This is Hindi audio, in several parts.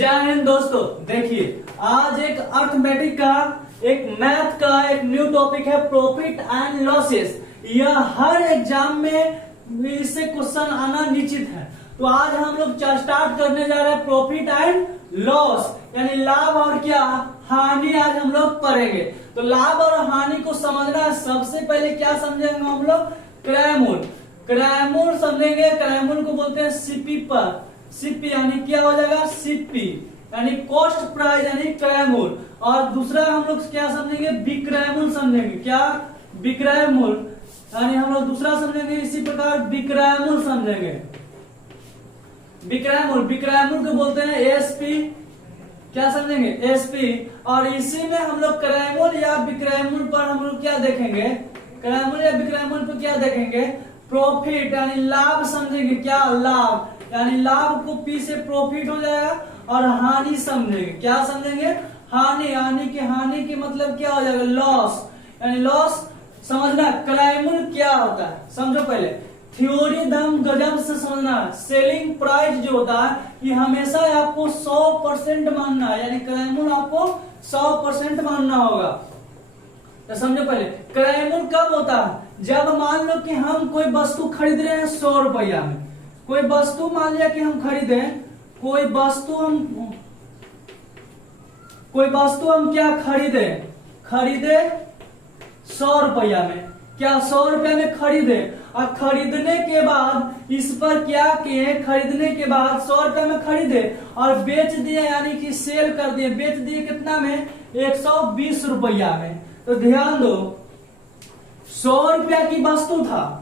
जय हिंद दोस्तों। देखिए आज एक अर्थमेटिक का, एक मैथ का एक न्यू टॉपिक है प्रॉफिट एंड लॉसेस। यह हर एग्जाम में इससे क्वेश्चन आना निश्चित है। तो आज हम लोग स्टार्ट करने जा रहे हैं प्रॉफिट एंड लॉस, यानी लाभ और क्या हानि आज हम लोग पढ़ेंगे। तो लाभ और हानि को समझना है, सबसे पहले क्या समझेंगे हम लोग? क्रय मूल्य समझेंगे। क्रय मूल्य को बोलते हैं सीपी पर, सीपी यानी क्या हो जाएगा? सीपी यानी कॉस्ट प्राइस यानी क्रय मूल्य। और दूसरा हम लोग क्या समझेंगे? विक्रय मूल्य समझेंगे। क्या? विक्रय मूल्य यानी हम लोग दूसरा समझेंगे इसी प्रकार विक्रय मूल्य समझेंगे। विक्रय मूल्य को बोलते हैं एसपी। क्या समझेंगे? एसपी। और इसी में हम लोग क्रय मूल्य या विक्रय मूल्य पर हम लोग क्या देखेंगे? क्रय मूल्य या विक्रय मूल्य पर क्या देखेंगे? प्रॉफिट यानी लाभ समझेंगे। क्या? लाभ यानी लाभ को पी से प्रॉफिट हो जाएगा। और हानि समझेंगे। क्या समझेंगे? हानि हानि के मतलब क्या हो जाएगा? लॉस यानी लॉस समझना। क्रय मूल्य क्या होता है समझो पहले। थ्योरी दम गजब से समझना। सेलिंग प्राइस जो होता है ये हमेशा आपको 100% मानना है, यानी क्रय मूल्य आपको 100% मानना होगा। तो समझो पहले क्रय मूल्य कब होता है? जब मान लो कि हम कोई वस्तु खरीद रहे हैं 100 रुपया में। कोई वस्तु मान लिया कि हम खरीदे, कोई वस्तु हम क्या खरीदे 100 रुपया में। क्या 100 रुपया में खरीदे और खरीदने के बाद इस पर क्या किए? खरीदने के बाद 100 रुपया में खरीदे और बेच दिए, यानी कि सेल कर दिए। बेच दिए कितना में? 120 रुपया में। तो ध्यान दो 100 रुपया की वस्तु था,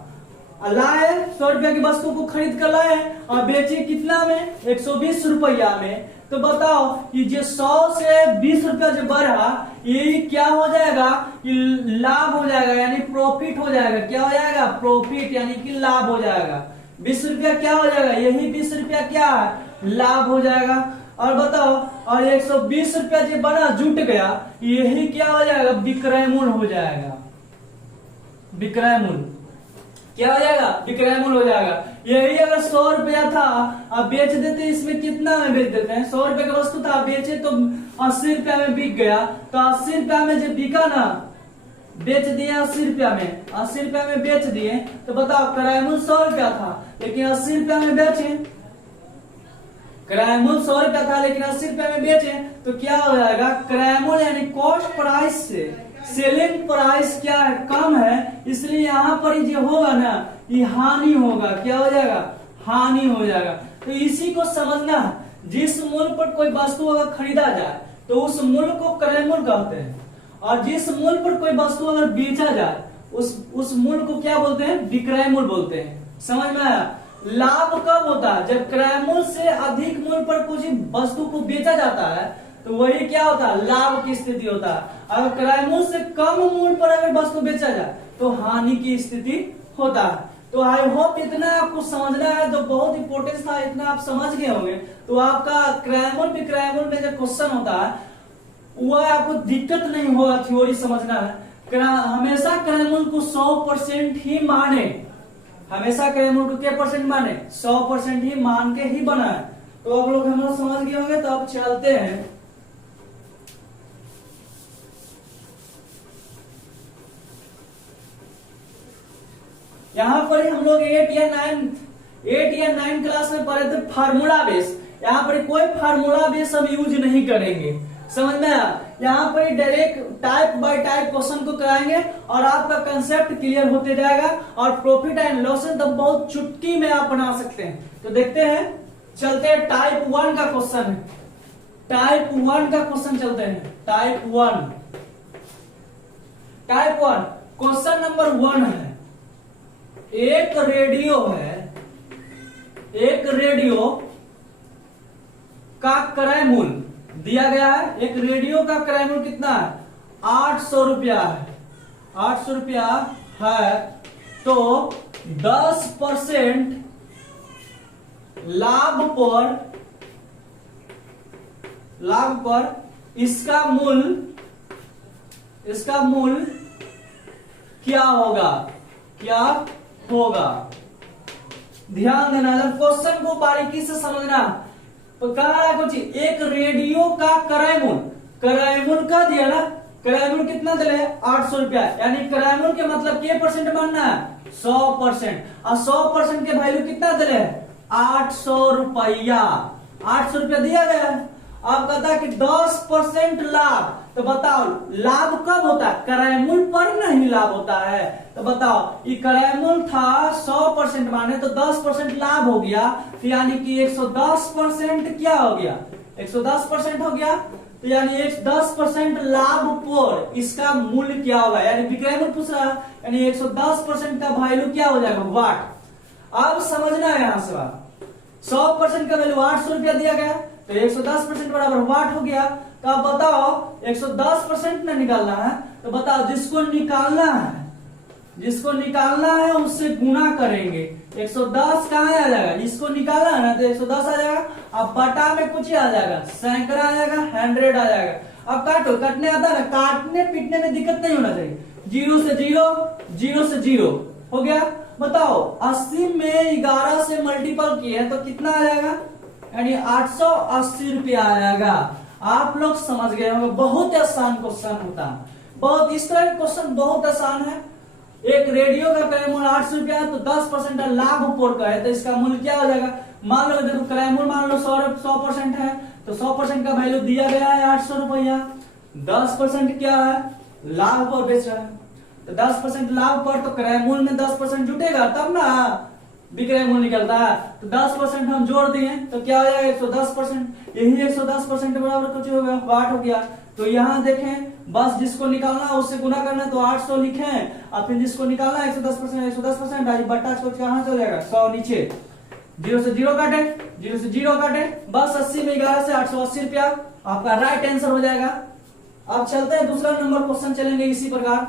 लाए 100 रुपया की वस्तु को खरीद कर लाए और बेचे कितना में? 120 रुपया में। तो बताओ ये जो 100 से 20 रुपया जो बढ़ा ये क्या हो जाएगा? ये लाभ हो जाएगा, यानी प्रॉफिट हो जाएगा। क्या हो जाएगा? प्रॉफिट यानी कि लाभ हो जाएगा। 20 रुपया क्या हो जाएगा? यही 20 रुपया क्या है? लाभ हो जाएगा। और बताओ और 120 रुपया जो बना जुट गया यही क्या हो जाएगा? विक्रय मूल्य हो जाएगा। विक्रय मूल्य क्या हो जाएगा? विक्रय मूल्य हो जाएगा। यही अगर 100 रुपया था अब बेच देते, इसमें कितना में बेच देते हैं? 100 रुपए का वस्तु था, बेचे तो 80 रुपया में बिक गया। तो 80 रुपया में जब बिका ना, बेच दिए 80 रुपया में, 80 रुपया में बेच दिए। तो बताओ क्रय मूल्य 100 रुपया था लेकिन 80 रुपया में बेचे। क्रय मूल्य 100 रुपया था लेकिन 80 रुपया में बेचे तो क्या हो जाएगा? क्रय मूल्य यानी कॉस्ट प्राइस से सेलिंग प्राइस क्या है? कम है, इसलिए यहाँ पर जो होगा ना ये हानि होगा। क्या हो जाएगा? हानि हो जाएगा। तो इसी को समझना है। जिस मूल्य पर कोई वस्तु अगर खरीदा जाए तो उस मूल्य को क्रय मूल्य कहते हैं, और जिस मूल्य पर कोई वस्तु अगर बेचा जाए उस मूल्य को क्या बोलते हैं? विक्रय मूल्य बोलते हैं। समझ में आया? लाभ कब होता है? जब क्रय मूल्य से अधिक मूल्य पर कुछ वस्तु को बेचा जाता है तो वही क्या होता है? लाभ की स्थिति होता है। अगर क्रय मूल्य से कम मूल्य पर अगर वस्तु बेचा जाए तो हानि की स्थिति होता है। तो आई होप इतना आपको समझना है, जो बहुत इंपॉर्टेंट था इतना आप समझ गए होंगे। तो आपका क्रय मूल्य विक्रय मूल्य में जो क्वेश्चन होता है वह आपको दिक्कत नहीं होगा। थ्योरी समझना है। हमेशा क्रय मूल्य को 100% ही माने। हमेशा क्रय मूल्य को क्या परसेंट माने? 100% ही मान के ही बना है। तो आप लोग हम लोग समझ गए होंगे। तो अब चलते हैं यहाँ पर हम लोग 8 या 9 क्लास में पढ़े थे फार्मूला बेस। यहाँ पर कोई फार्मूला बेस हम यूज नहीं करेंगे। समझ में आया? यहाँ पर direct type bye type question को कराएंगे और आपका कंसेप्ट क्लियर होते जाएगा। और प्रॉफिट एंड लॉसेस तो बहुत चुटकी में आप बना सकते हैं। तो देखते हैं, चलते हैं टाइप 1 का क्वेश्चन है। टाइप 1 का क्वेश्चन चलते हैं। टाइप 1 क्वेश्चन नंबर 1 है। एक रेडियो का क्रय मूल्य दिया गया है। एक रेडियो का क्रय मूल्य कितना है? 800 रुपया है। 800 रुपया है। तो 10% लाभ पर इसका मूल्य क्या होगा? ध्यान देना, जब क्वेश्चन को बारीकी से समझना। तो कह रहा है कुछ एक रेडियो का क्रय मूल्य, क्रय मूल्य का दिया ना, क्रय मूल्य कितना दिले 800 रुपया, यानी क्रय मूल्य के मतलब के परसेंट मानना है 100%, और 100% के वैल्यू कितना दिले 800 रुपया, 800 रुपया दिया गया। अब कहता है कि 10% लाभ, तो बताओ लाभ कब होता है, क्रय मूल्य पर नहीं लाभ होता है। तो बताओ ये क्रय मूल्य था 100% माने तो 10% लाभ हो गया, तो यानी कि 110% क्या हो गया, 110% हो गया। तो यानी 10% लाभ पर इसका मूल्य क्या होगा, यानी विक्रय मूल्य पूछ रहा है, यानी 110% का वैल्यू क्या हो जाएगा वाट। अब समझना है यहां से बात, 100% का वैल्यू 800 रुपया दिया गया, तो 110% बराबर वाट हो गया। तो अब बताओ 110% ना निकालना है, तो बताओ जिसको निकालना है उससे गुणा करेंगे, 110 कहाँ आ जाएगा, इसको निकालना है ना तो 110 आ जाएगा, अब बटा में कुछ आ जाएगा, सैकड़ा आ जाएगा, 100 आ जाएगा। अब काटो, कटने आता है ना, काटने पीटने में दिक्कत नहीं होना चाहिए, 0 से 0, 0 से 0 हो गया। बताओ 80 में 11 से मल्टीपल किया तो कितना आ जाएगा, यानी 880 रुपया आएगा। आप लोग समझ गए होंगे, बहुत आसान क्वेश्चन होता है, बहुत इस तरह का क्वेश्चन बहुत आसान है। एक रेडियो का क्रय मूल्य 800 रुपया है, तो 10% लाभ ऊपर का है, तो इसका मूल्य क्या हो जाएगा, मान लो देखो क्रय मूल्य मान लो 100% है, तो 100% का वैल्यू दिया गया है 800 रुपया, 10% क्या है लाभ पर बेच रहा है, तो 10% लाभ पर, तो क्रय मूल्य में 10% जुटेगा तब ना विक्रय मूल्य निकलता है, तो 10% हम जोड़ दिए तो क्या हो जाएगा 110%, यही 110% बराबर कुछ हो गया वाट हो गया। तो यहाँ देखें बस जिसको निकालना है उससे गुना करना है, तो 800 लिखें, और फिर जिसको निकालना है 110%, आज बट्टा कहाँ चल जाएगा 100 नीचे, 0 से 0 काटे, 0 से 0 काटे, बस 80 में 11 से 880 रुपया आपका राइट आंसर हो जाएगा। अब चलते हैं दूसरा नंबर क्वेश्चन चलेंगे इसी प्रकार।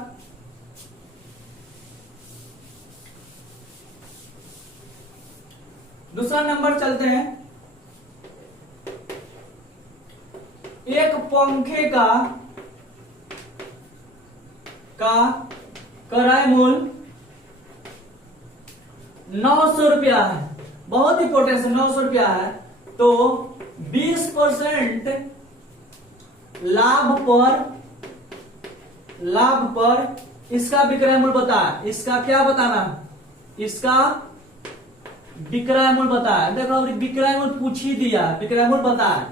दूसरा नंबर चलते हैं, एक पंखे का क्रय मूल्य 900 रुपया है, बहुत इंपॉर्टेंट है, 900 रुपया है, तो 20% लाभ पर इसका विक्रय मूल्य बता, इसका क्या बताना, इसका विक्रय मूल्य बताया। देखो विक्रय मूल्य पूछ ही दिया, विक्रय मूल्य बताए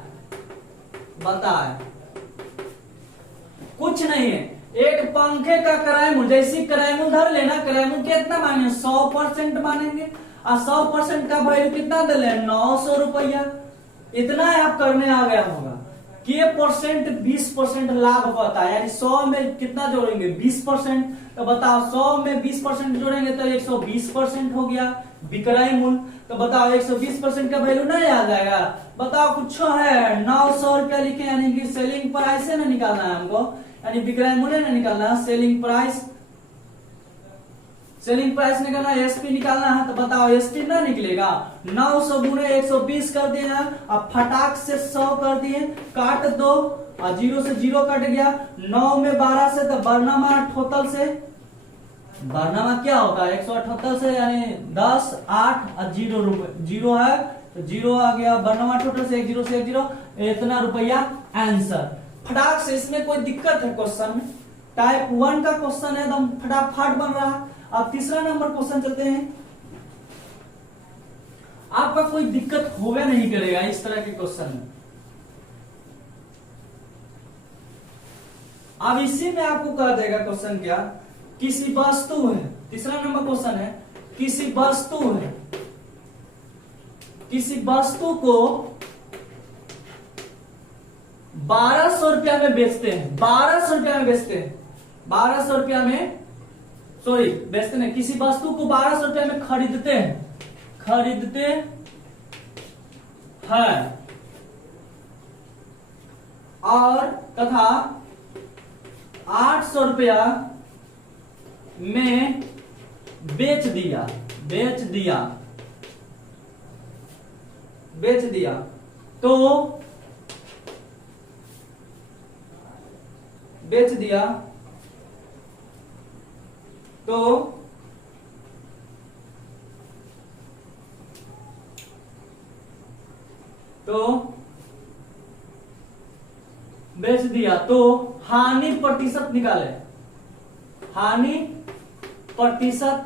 कुछ नहीं है, एक पंखे का क्रय मूल्य, जैसी क्रय मूल्य धर लेना, क्रय मूल्य कितना मानेंगे 100% मानेंगे, और 100% का वैल्यू कितना दे ले 900 रुपया, इतना आप करने आ गया होगा। के परसेंट 20% लाभ होता है, यानी 100 में कितना जोड़ेंगे 20%, तो बताओ 100 में 20% जोड़ेंगे तो 120% हो गया विक्रय मूल्य। तो बताओ 120% का वैल्यू नहीं आ जाएगा, बताओ कुछ है 900 रुपया लिखे, यानी कि सेलिंग प्राइस से ना निकालना है हमको, यानी विक्रय मूल्य ना निकालना है, सेलिंग प्राइस निकालना, एसपी निकालना है। तो बताओ एसपी ना निकलेगा, 900 गुणे 120 कर दिए ना, अब फटाक से 100 कर दिए, काट दो, और 0 से 0 कट गया, 9 में 12 से, तो बरनामा 78 से, बरनामा क्या होता है 178 से, यानी 10 8 और 0 रुपए 0 है, तो 0 आ गया, बरनामा टोटल से 1 0 से 1 0, इतना रुपया आंसर। फटाक से, इसमें कोई दिक्कत है क्वेश्चन में, टाइप 1 का क्वेश्चन है, एकदम फटाफट बन रहा है। अब तीसरा नंबर क्वेश्चन चलते हैं, आपका कोई दिक्कत होगा नहीं करेगा इस तरह के क्वेश्चन में। अब इसी में आपको कह देगा क्वेश्चन क्या, किसी वस्तु है, तीसरा नंबर क्वेश्चन है, किसी वस्तु को 1200 रुपया में बेचते हैं, 1200 रुपया में बेचते हैं, 1200 रुपया में बेचते हैं, किसी वस्तु को 1200 रुपया में खरीदते हैं और तथा 800 रुपया में बेच दिया, तो बेच दिया तो हानि प्रतिशत निकाले, हानि प्रतिशत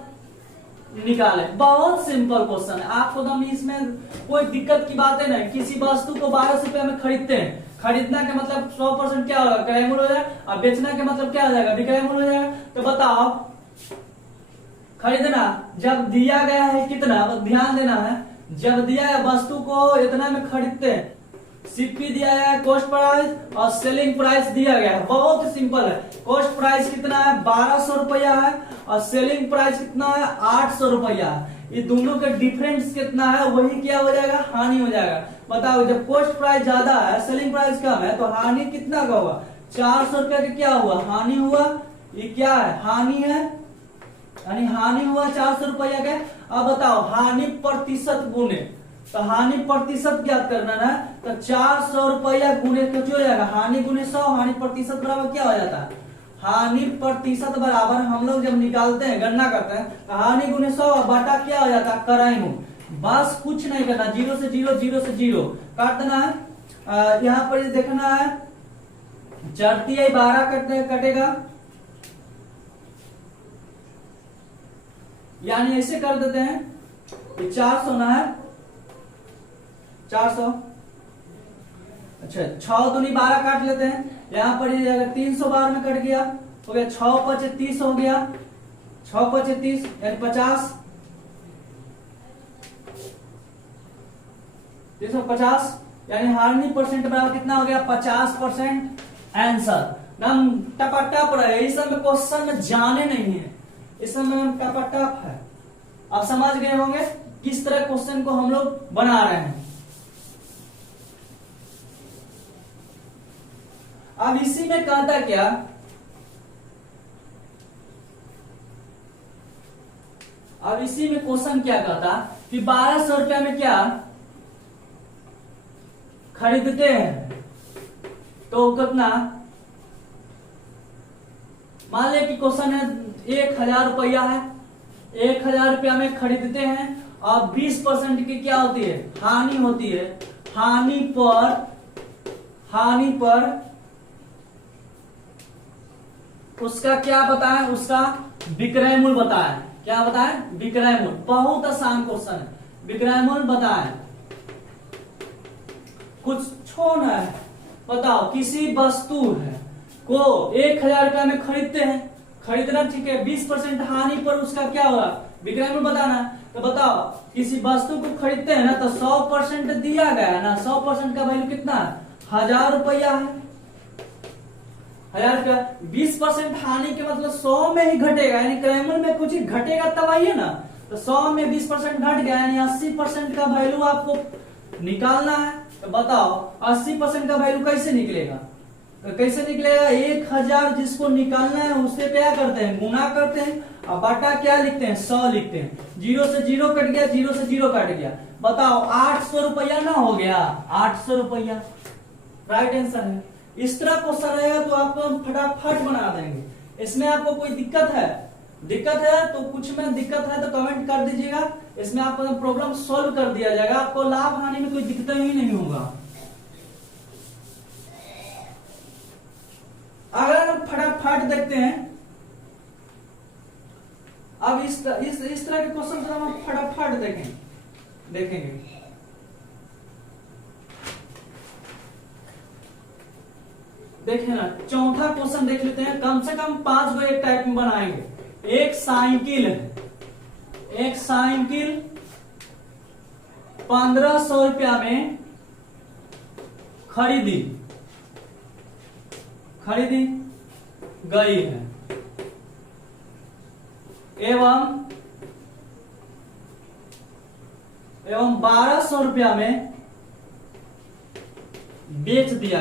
निकाले। बहुत सिंपल क्वेश्चन है, आपको दम इसमें कोई दिक्कत की बात है नहीं। किसी वस्तु को 1200 रुपया में खरीदते हैं, खरीदना के मतलब 100% क्या होगा, क्रय मूल्य हो जाएगा, और बेचना के मतलब क्या हो जाएगा, विक्रय मूल्य हो जाएगा। तो बताओ, खरीदना जब दिया गया है कितना, ध्यान देना है, जब दिया है वस्तु को इतना में खरीदते हैं, सीपी दिया है, कॉस्ट प्राइस और सेलिंग प्राइस दिया गया है। बहुत सिंपल है, कॉस्ट प्राइस कितना है 1200 रुपया है और सेलिंग प्राइस कितना है 800 रुपया है। ये दोनों का डिफरेंस कितना है, वही क्या हो जाएगा, हानि हो जाएगा। बताओ, जब कॉस्ट प्राइस ज्यादा है, सेलिंग प्राइस कम है, तो हानि कितना का हुआ, 400 रुपया का क्या हुआ, हानि हुआ। ये क्या है, हानि है, यानी हानि हुआ 400 रुपया का। अब बताओ हानि प्रतिशत गुने, तो हानि प्रतिशत ज्ञात करना ना, तो 400 रुपया गुने तो जो जाएगा, हानि गुने 100, हानि प्रतिशत बराबर क्या हो जाता है, हानि प्रतिशत बराबर हम लोग जब निकालते हैं, गणना करते हैं, तो हानि गुने 100 बाटा क्या हो जाता है, क्रय मूल्य। बस कुछ नहीं करना, 0 से 0, 0 से 0 काटना है। यहाँ पर देखना है, चढ़ती है 12 कटेगा, यानी ऐसे कर देते हैं, 400 ना है, 400। अच्छा, 6 दूनी 12 काट लेते हैं, यहाँ पर ये अगर 300 बार में कट गया, हो गया 6 5 30 हो गया, 6 5 30 यानी 50, 350, यानी हानि परसेंट बराबर कितना हो गया, 50%। आंसर हम टपाटप रहे, इस समय क्वेश्चन में जाने नहीं है, इस समय हम टपाटप है। आप समझ गए होंगे किस तरह क्वेश्चन को हम लोग बना रहे हैं। अब इसी में कहता क्या, अब इसी में क्वेश्चन क्या कहता कि 1200 रुपया में क्या खरीदते हैं, तो कितना, मान ले कि क्वेश्चन है 1000 रुपया है, 1000 रुपया में खरीदते हैं और 20% की क्या होती है, हानि होती है। हानि पर उसका क्या बताएं, उसका विक्रय मूल्य बताएं। क्या बताएं, विक्रय मूल्य। बहुत आसान क्वेश्चन है, विक्रय मूल्य बताएं, कुछ छोड़ना है। बताओ, किसी वस्तु है को 1000 रुपया में खरीदते हैं, खरीदना ठीक है, 20% हानि पर उसका क्या होगा, विक्रय मूल्य बताना। तो बताओ, किसी वस्तु को खरीदते हैं ना, तो 100% दिया गया ना, 100% का वैल्यू कितना है, 1000 रुपया है, 1000 रुपया। 20% हानि के मतलब 100 में ही घटेगा, यानी क्रय मूल्य में कुछ ही घटेगा तब आइए ना, तो 100 में 20% घट गया, यानी 80% का वैल्यू आपको निकालना है। तो बताओ 80% का वैल्यू कैसे निकलेगा, तो कैसे निकलेगा, 1000 जिसको निकालना है उससे क्या करते हैं, गुना करते हैं, और बाटा क्या लिखते हैं, 100 लिखते हैं। 0 से 0 कट गया, 0 से 0 कट गया। बताओ 800 रुपया ना हो गया, 800 रुपया राइट आंसर है। इस तरह क्वेश्चन रहेगा तो आपको हम फटाफट बना देंगे। इसमें आपको कोई दिक्कत है, तो कुछ में दिक्कत है तो कमेंट कर दीजिएगा, इसमें आपको प्रॉब्लम सॉल्व कर दिया जाएगा, आपको लाभ हानि में कोई दिक्कत ही नहीं होगा। अगर हम फटाफट देखते हैं, अब इस तरह के क्वेश्चन हम फटाफट देखेंगे। देखें ना, चौथा क्वेश्चन देख लेते हैं, कम से कम 5 गो एक टाइप में बनाएंगे। एक साइकिल है, एक साइकिल 1500 रुपया में खरीदी गई है, एवं 1200 रुपया में बेच दिया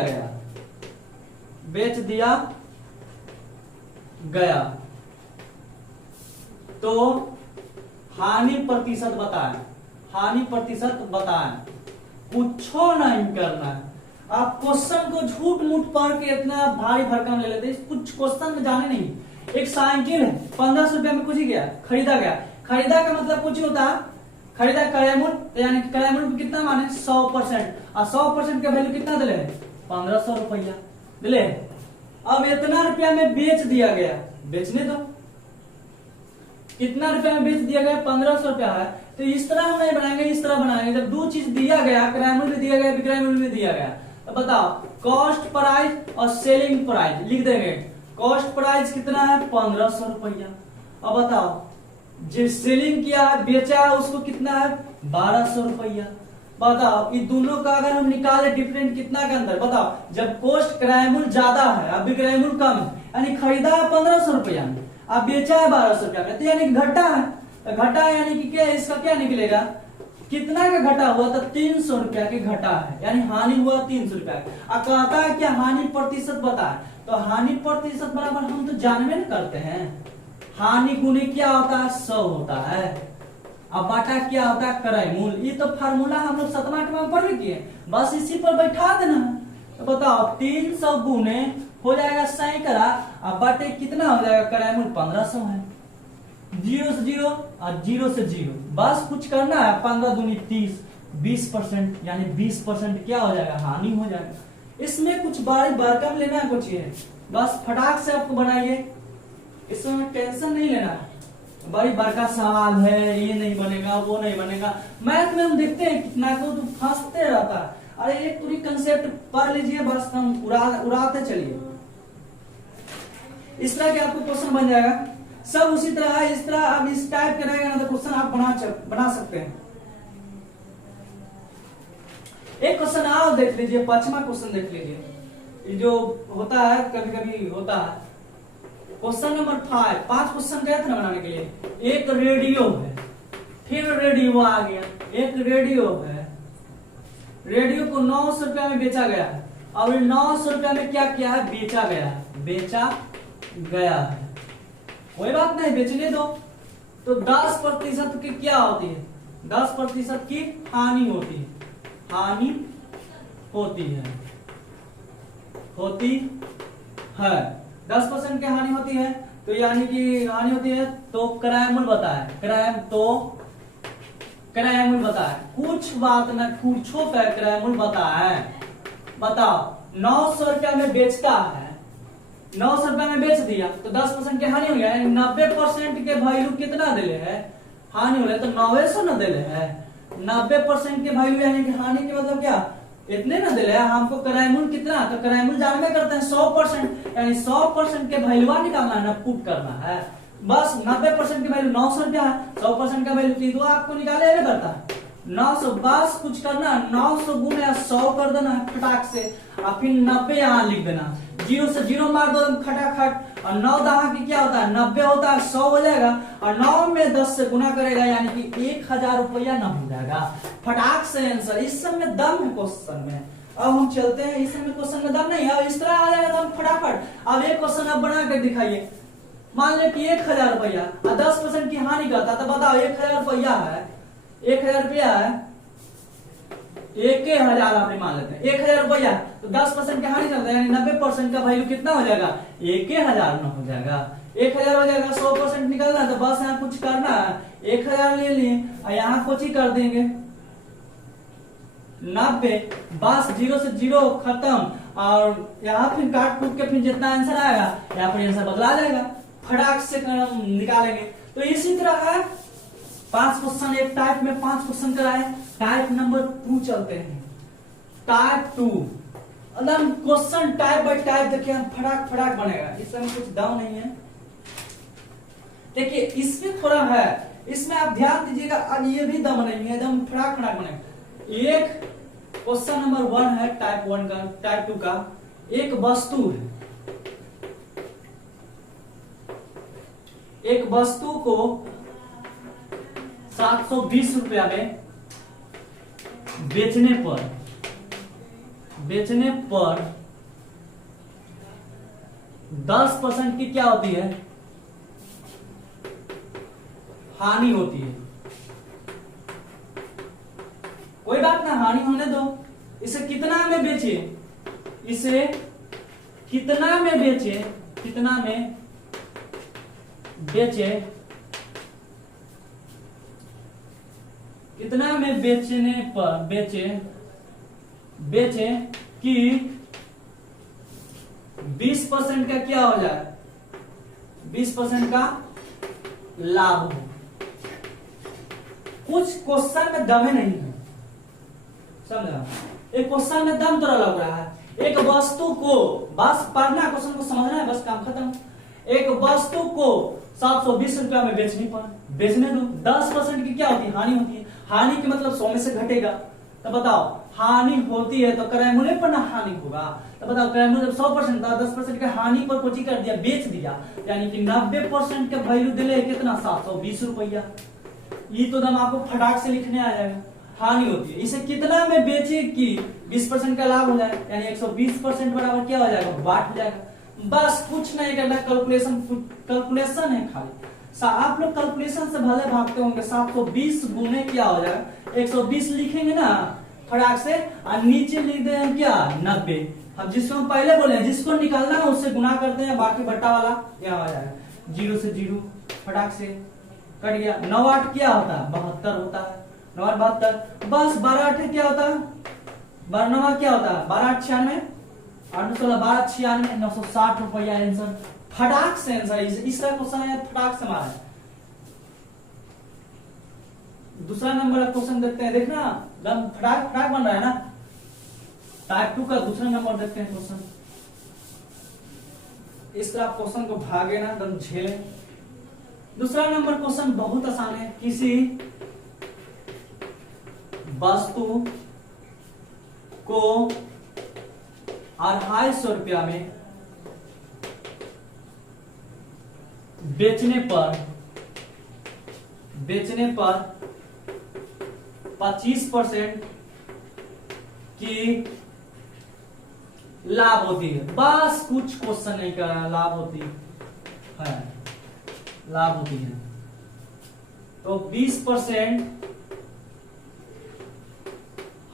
गया, तो हानि प्रतिशत बताएं। कुछो नहीं करना है, आप क्वेश्चन को झूठ मूठ पढ़ के इतना भारी भरकम ले लेते हैं, कुछ क्वेश्चन में जाने नहीं। एक साइकिल है 1500 रुपया में कुछ ही गया, खरीदा का मतलब कुछ ही होता है, खरीदा क्रय मूल्य, यानी क्रय मूल्य कितना माने 100%, और 100% का वैल्यू कितना दिले 1500 रुपया। ले, अब इतना रुपया में बेच दिया गया, बेचने दो, कितना रुपया में बेच दिया गया, 1500 रुपया है। तो इस तरह हम नहीं बनाएंगे, इस तरह बनाएंगे। जब दो चीज दिया गया, क्रय मूल्य भी दिया गया, विक्रय मूल्य भी दिया गया, तो बताओ कॉस्ट प्राइस और सेलिंग प्राइस लिख देंगे। कॉस्ट प्राइस कितना है, 1500 रुपया। अब बताओ जो सेलिंग किया है, बेचा है, उसको कितना है, 1200 रुपया। बताओ ये दोनों का अगर हम निकाले डिफरेंट कितना के अंदर, बताओ जब कॉस्ट क्रय मूल्य ज्यादा है, अब विक्रय मूल्य कम है, यानी खरीदा है 1500 रुपया में, अब बेचा है 1200 रुपया में, तो यानी घटा है। तो घटा है यानी कि क्या, इसका क्या निकलेगा, कितना का घटा हुआ, तो 300 रुपया के घटा है, यानी हानि हुआ 300 रुपया। अब कहता है क्या, हानि प्रतिशत बताए, तो हानि प्रतिशत बराबर हम तो जानवे न करते हैं, हानि गुने क्या होता है, 100 होता है, अब बाटा क्या होता है, क्रय मूल्य। ये तो फार्मूला हम लोग 7वां 8वां में पढ़ किए, बस इसी पर बैठा देना। तो बताओ 300 गुने हो जाएगा सैकड़ा, अब बाटे कितना हो जाएगा, क्रय मूल्य 1500 है, 0 से 0 और 0 से 0, बस कुछ करना है, 15 दूनी 30, 20%, यानी 20% क्या हो जाएगा, हानि हो जाएगा। इसमें कुछ बारी बरकम लेना है, कुछ ये बस फटाक से आपको बनाइए, इसमें टेंशन नहीं लेना है। बड़ी बड़का सवाल है, ये नहीं बनेगा, वो नहीं बनेगा। मैथ में हम देखते हैं कितना को तो फंसते रहता है। अरे एक पूरी कंसेप्ट पढ़ लीजिए, बस हम उड़ाते चलिए। इस तरह के आपको क्वेश्चन बन जाएगा, सब उसी तरह है। इस तरह अब इस टाइप के रहेगा ना तो क्वेश्चन आप बना सकते हैं। एक क्वेश्चन आओ देख लीजिए, 5वां क्वेश्चन देख लीजिए। ये जो होता है कभी कभी होता है, क्वेश्चन नंबर 5 क्वेश्चन गया था ना बनाने के लिए। एक रेडियो है, फिर रेडियो आ गया, एक रेडियो है, रेडियो को 900 रुपया में बेचा गया है, और 900 रुपया में क्या किया है, बेचा गया है, बेचा गया है, कोई बात नहीं, बेचने दो। तो 10% की क्या होती है, 10% की हानि होती है, हानि होती है 10% की हानि होती है। तो यानी कि हानि होती है, तो क्रय मूल्य बताए, क्रय मूल्य बताए, कुछ बात न पूछो पे क्रय मूल्य बताए। बताओ 900 रुपया में बेचता है, 900 रुपया में बेच दिया, तो 10% की हानि हो गया, 90% के वैल्यू कितना दिले है, हानि हो गया, तो 900 न दिले है, 90% के वैल्यू यानी कि हानि के मतलब क्या, इतने ना दिले है। हमको क्रय मूल्य कितना, तो क्रय मूल्य जानवे करते हैं 100%, यानी 100% के वैल्यू निकालना है ना, पुट करना है। बस 90% की वैल्यू 900 रुपया है, 100% का वैल्यू 3, तो आपको निकाले करता है 900। बस कुछ करना, 900 गुणे 100 कर देना है फटाक से, और फिर 90 यहाँ लिख देना, 0 से 0 मार दो खटाखट, और 9 दहा की क्या होता है, 90 होता है, 100 हो जाएगा, और 9 में 10 से गुना करेगा, यानी कि 1000 रुपया न हो जाएगा, फटाक से आंसर। इस सब में दम है क्वेश्चन में। अब हम चलते हैं, इस समय क्वेश्चन में दम नहीं है, इस तरह आ जाएगा दम फटाफट। अब एक क्वेश्चन आप बना कर दिखाइए, मान ले कि 1000 रुपया और 10% की हानि करता, तो बताओ 1000 रुपया है, 1000 रुपया है, 1000 आपने मान लेते हैं, 1000 रुपया, तो 10% की हानि करता है, यानी 90% का वैल्यू कितना हो जाएगा, 1000 न हो जाएगा, 1000 हो जाएगा। 100% निकलना, तो बस यहाँ कुछ करना है, 1000 ले लिए और यहाँ कुछ ही कर देंगे 90, बस 0 से 0 खत्म, और यहाँ फिर काट कूट के फिर जितना आंसर आएगा यहाँ पर आंसर बदला जाएगा, फटाक से निकालेंगे। तो इसी तरह है 5 क्वेश्चन, एक टाइप में 5 क्वेश्चन कराए। टाइप नंबर 2 चलते हैं, टाइप 2 एकदम क्वेश्चन टाइप बाय टाइप देखिए, हम फटाक बनेगा, इसमें कुछ दाव नहीं है। देखिए इसमें थोड़ा है, इसमें आप ध्यान दीजिएगा, अब ये भी दम नहीं है, एकदम फटाक बनेगा। एक क्वेश्चन नंबर 1 है टाइप 1 का, टाइप 2 का, एक वस्तु है, एक वस्तु को 720 रुपया में बेचने पर 10% की क्या होती है, हानि होती है। कोई बात ना, हानि होने दो। इसे कितना में बेचे, इसे कितना में बेचे, कितना में बेचे, कितना में बेचने पर बेचे कि 20% का क्या हो जाए, 20% का लाभ हो। कुछ क्वेश्चन में दम नहीं है, समझा? एक क्वेश्चन में दम थोड़ा लग रहा है। एक वस्तु को, बस पढ़ना, क्वेश्चन को समझना है, बस काम खत्म। एक वस्तु को 720 रुपया में बेचने दो, 10% की क्या होती है, हानि होती है। हानि की मतलब 100 में से घटेगा, तो बताओ हानि होती है तो क्रय पर ना हानि होगा। तो बताओ क्रय मूल्य जब 100% था, 10% का हानि पर कोची कर दिया, बेच दिया, यानी कि 90% के वैल्यू दिले कितना, 720 रुपया। ये तो दम आपको फटाक से लिखने आ जाएगा। हानि होती है, इसे कितना में बेचे कि 20% का लाभ हो जाए, यानी 120% बराबर क्या हो जाएगा, 60 हो जाएगा। बस कुछ नहीं करना, कैलकुलेशन है खाली। आप लोग कैलकुलेशन से भले भागते होंगे। 720 गुने क्या हो जाएगा, 120 लिखेंगे ना फटाक से, और नीचे लिख दे क्या, 90। हम जिसको हम पहले बोले हैं, जिसको निकालना है उससे गुना करते हैं, बाकी बट्टा वाला यहाँ आ जाएगा, 0 से 0 फटाक से कट गया। 9 8 क्या होता है, 72 होता है, 9 8 72। बस 12 8 क्या होता है, 12 क्या होता है, 12 8 96, 8 16 12 96, 960 रुपया आंसर। फटाक से आंसर, इसका क्वेश्चन है, फटाक से मारा। दूसरा नंबर का क्वेश्चन देखते हैं, देखना फटाक फटाक बन रहा है ना। टाइप 2 का दूसरा नंबर देखते हैं क्वेश्चन। इस तरह क्वेश्चन को भागे ना, दम झेले। दूसरा नंबर क्वेश्चन बहुत आसान है। किसी वस्तु को 250 रुपया में बेचने पर 25% की लाभ होती है। बस कुछ क्वेश्चन नहीं करना, लाभ होती है, लाभ होती है। तो 20%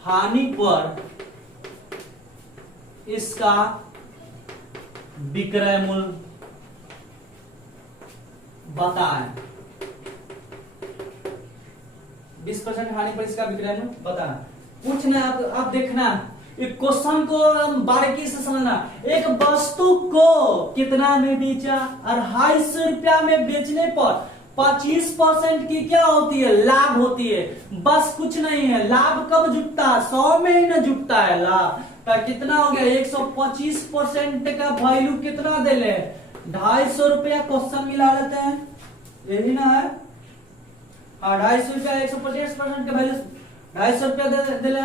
हानि पर इसका विक्रय मूल्य बताएं। 20% हानि पर इसका विक्रय मूल्य बताएं। कुछ ना, आप देखना, एक क्वेश्चन को बारीकी से समझना। एक वस्तु को कितना में बेचा, 250 रुपया में बेचने पर 25% की क्या होती है, लाभ होती है। बस कुछ नहीं है। लाभ कब जुटता है, 100 में ही न जुटता है लाभ। तो कितना हो गया, 125% का वैल्यू कितना दे ले, 250 रुपया। क्वेश्चन मिला लेते हैं, यही ना है। हाँ, 250 रुपया, 125% का वैल्यू 250 रुपया दे ले।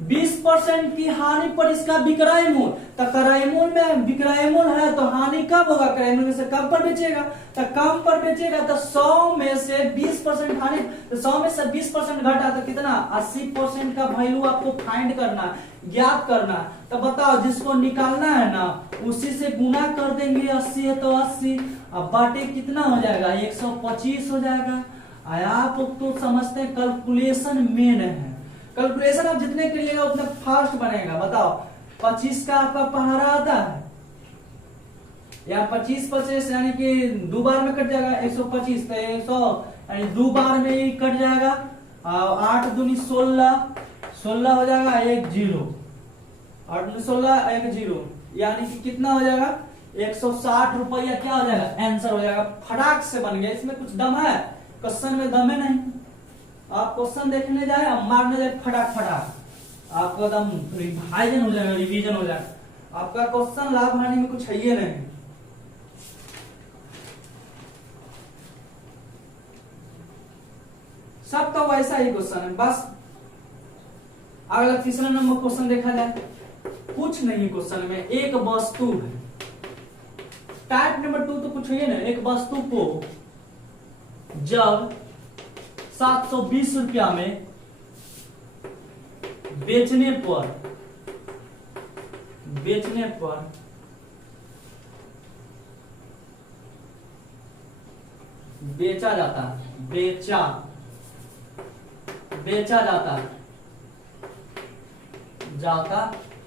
20% की हानि पर इसका विक्रय मूल्य, तो क्रय मूल्य में विक्रय मूल्य है तो हानि कब होगा, क्रय मूल्य से कम पर बेचेगा। तो कम पर बेचेगा तो 100 में से 20% हानि, तो 100 में से 20% घटा तो कितना, 80% का वैल्यू आपको फाइंड करना, ज्ञात करना। तो बताओ, जिसको निकालना है ना उसी से गुना कर देंगे। 80 है तो 80, अब बाटे कितना हो जाएगा, 125 हो जाएगा। आप तो समझते हैं कैलकुलेशन मेन है। कैलकुलेशन आप जितने करिएगा उतना फास्ट बनेगा। बताओ, 25 का आपका पहाड़ा आता है, या 25 यानी कि 2 बार में कट जाएगा, 125 तो 100 यानी 2 बार में ही कट जाएगा। 8 दूनी 16, 16 हो जाएगा, 1 0, 8 दूनी 16, 1 0, यानी कि कितना हो जाएगा, 160 रुपया क्या हो जाएगा, आंसर हो जाएगा। फटाक से बन गया। इसमें कुछ दम है, क्वेश्चन में दम है नहीं। आप क्वेश्चन देखने जाए, मारने जाए फटाक फटाक, आपका एकदम रिवाइजन हो जाएगा, रिवीजन हो जाएगा। आपका क्वेश्चन लाभ हानि में कुछ है ही नहीं। सब तो वैसा ही क्वेश्चन है। बस अगला तीसरा नंबर क्वेश्चन देखा जाए, कुछ नहीं क्वेश्चन में। एक वस्तु है, टाइप नंबर 2 तो कुछ है ना। एक वस्तु को जब 720 रुपया में बेचने पर बेचा जाता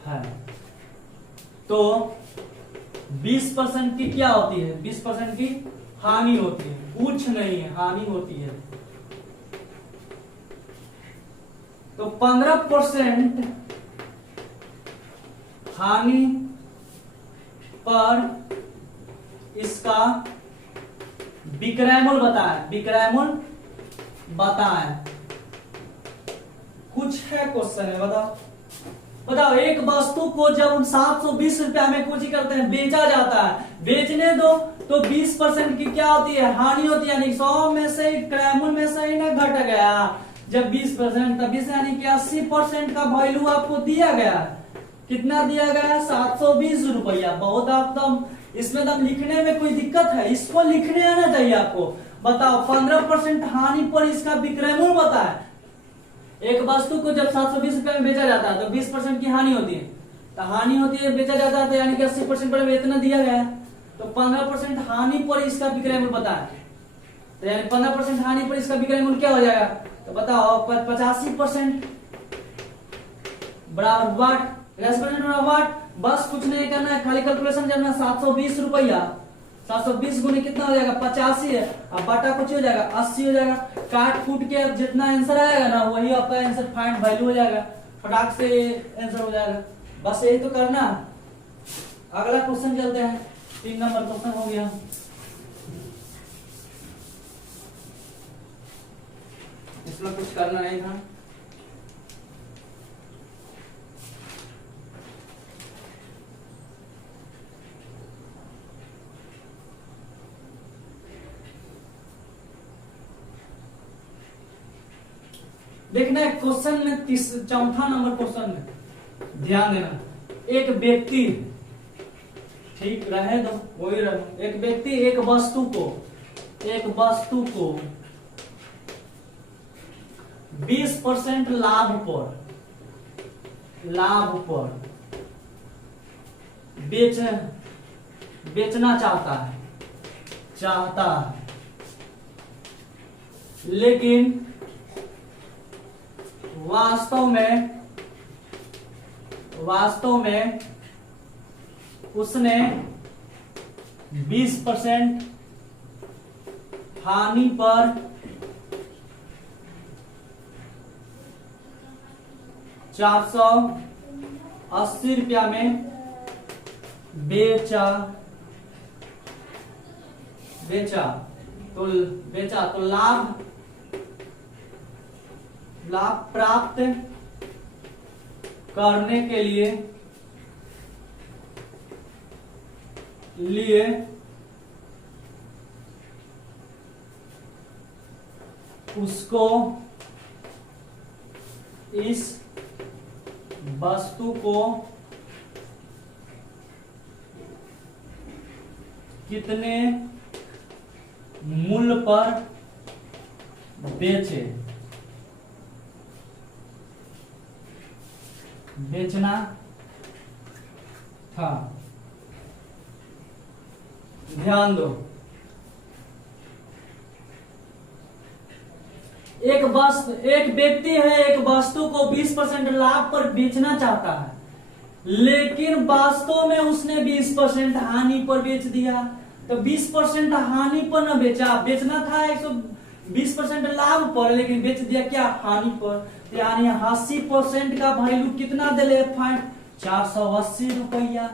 है तो 20% की क्या होती है, 20% की हानि होती है। कुछ नहीं है, हानि होती है। तो 15% हानि पर इसका विक्रयमूल्य बताए, विक्रयमूल्य बताए। कुछ है क्वेश्चन है, बताओ बताओ। एक वस्तु को जब हम 720 रुपया में कुछ करते हैं, बेचा जाता है, बेचने दो तो 20% की क्या होती है, हानि होती है। यानी 100 में से क्रयमूल्य में से ही ना घट गया जब 20%, तब इसे यानी कि 80% का वैल्यू आपको दिया गया। कितना दिया गया, 720 रुपया। बहुत आप तो इसमें तो लिखने में कोई दिक्कत है, इसको लिखने आना चाहिए आपको। बताओ 15% हानि पर इसका विक्रय मूल्य बताए। एक वस्तु को जब 720 रुपए में बेचा जाता है तो 20% की हानि होती है, तो हानि होती है, बेचा जाता है तो यानी कि 80% पर इतना दिया गया है, तो 15% हानि पर इसका विक्रय मूल्य बताए। तो यानी 15% हानि पर इसका विक्रय मूल्य क्या हो जाएगा, तो बताओ 85% बराबर वाट, 50% बराबर वाट। बस कुछ नहीं करना है, खाली कैलकुलेशन करना। 720 रुपया 720 गुने कितना हो जाएगा, 85 है। अब बाटा कुछ हो जाएगा, 80 हो जाएगा। काट कूट के अब जितना आंसर आएगा ना वही आपका आंसर फाइंड वैल्यू हो जाएगा, फटाक से आंसर हो जाएगा। बस यही तो करना। अगला क्वेश्चन चलते हैं, 3 नंबर क्वेश्चन हो गया। इसमें कुछ करना नहीं था। देखना है क्वेश्चन में, चौथा नंबर क्वेश्चन में ध्यान देना। एक व्यक्ति, ठीक रहे दो वही रहे, एक व्यक्ति एक वस्तु को 20% लाभ पर बेचना चाहता है, लेकिन वास्तव में उसने 20% हानि पर 480 रुपया में बेचा तो लाभ प्राप्त करने के लिए उसको इस वस्तु को कितने मूल्य पर बेचना था। ध्यान दो, एक व्यक्ति है, एक वस्तु को 20% लाभ पर बेचना चाहता है, लेकिन वास्तव में उसने 20% हानि पर बेच दिया। तो 20% हानि पर न बेचना था 120% लाभ पर, लेकिन बेच दिया क्या, हानि पर। यानी 80% का वैल्यू कितना दिले, 480 रुपया।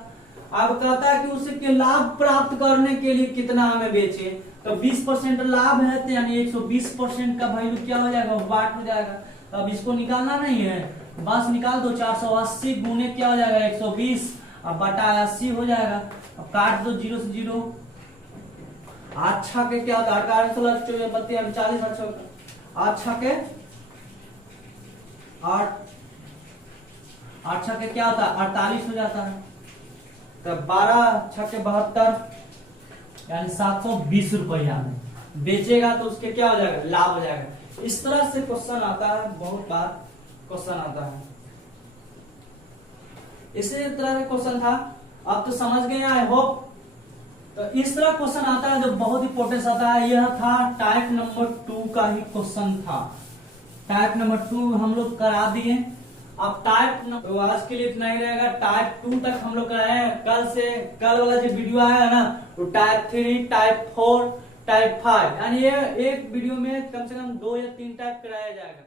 अब कहता है कि उसे लाभ प्राप्त करने के लिए कितना हमें बेचे, तो 20% लाभ है, तो यानी 120% का वैल्यू क्या हो जाएगा, वाट हो जाएगा। तो अब इसको निकालना नहीं है, बस निकाल दो। 480 गुने क्या हो जाएगा, 120, अब बटा 80 हो जाएगा। अब काट दो 0 से 0। 8 के क्या होता है, 8 40, 8 के 8 के क्या होता है, 48 हो जाता है। तो 12 के 72, यानी 720 रुपया में बेचेगा, तो उसके क्या हो जाएगा, लाभ हो जाएगा। इस तरह से क्वेश्चन आता है, बहुत बार क्वेश्चन आता है। इसी तरह का क्वेश्चन था, अब तो समझ गए आई होप। तो इस तरह क्वेश्चन आता है जो बहुत इंपॉर्टेंस आता है। यह था टाइप नंबर 2 का ही क्वेश्चन था। टाइप नंबर 2 हम लोग करा दिए। अब टाइप तो आज के लिए इतना ही रहेगा। टाइप 2 तक हम लोग कराए। कल वाला जो वीडियो आया ना, वो टाइप 3, टाइप 4, टाइप 5, यानी ये एक वीडियो में कम से कम 2 या 3 टाइप कराया जाएगा।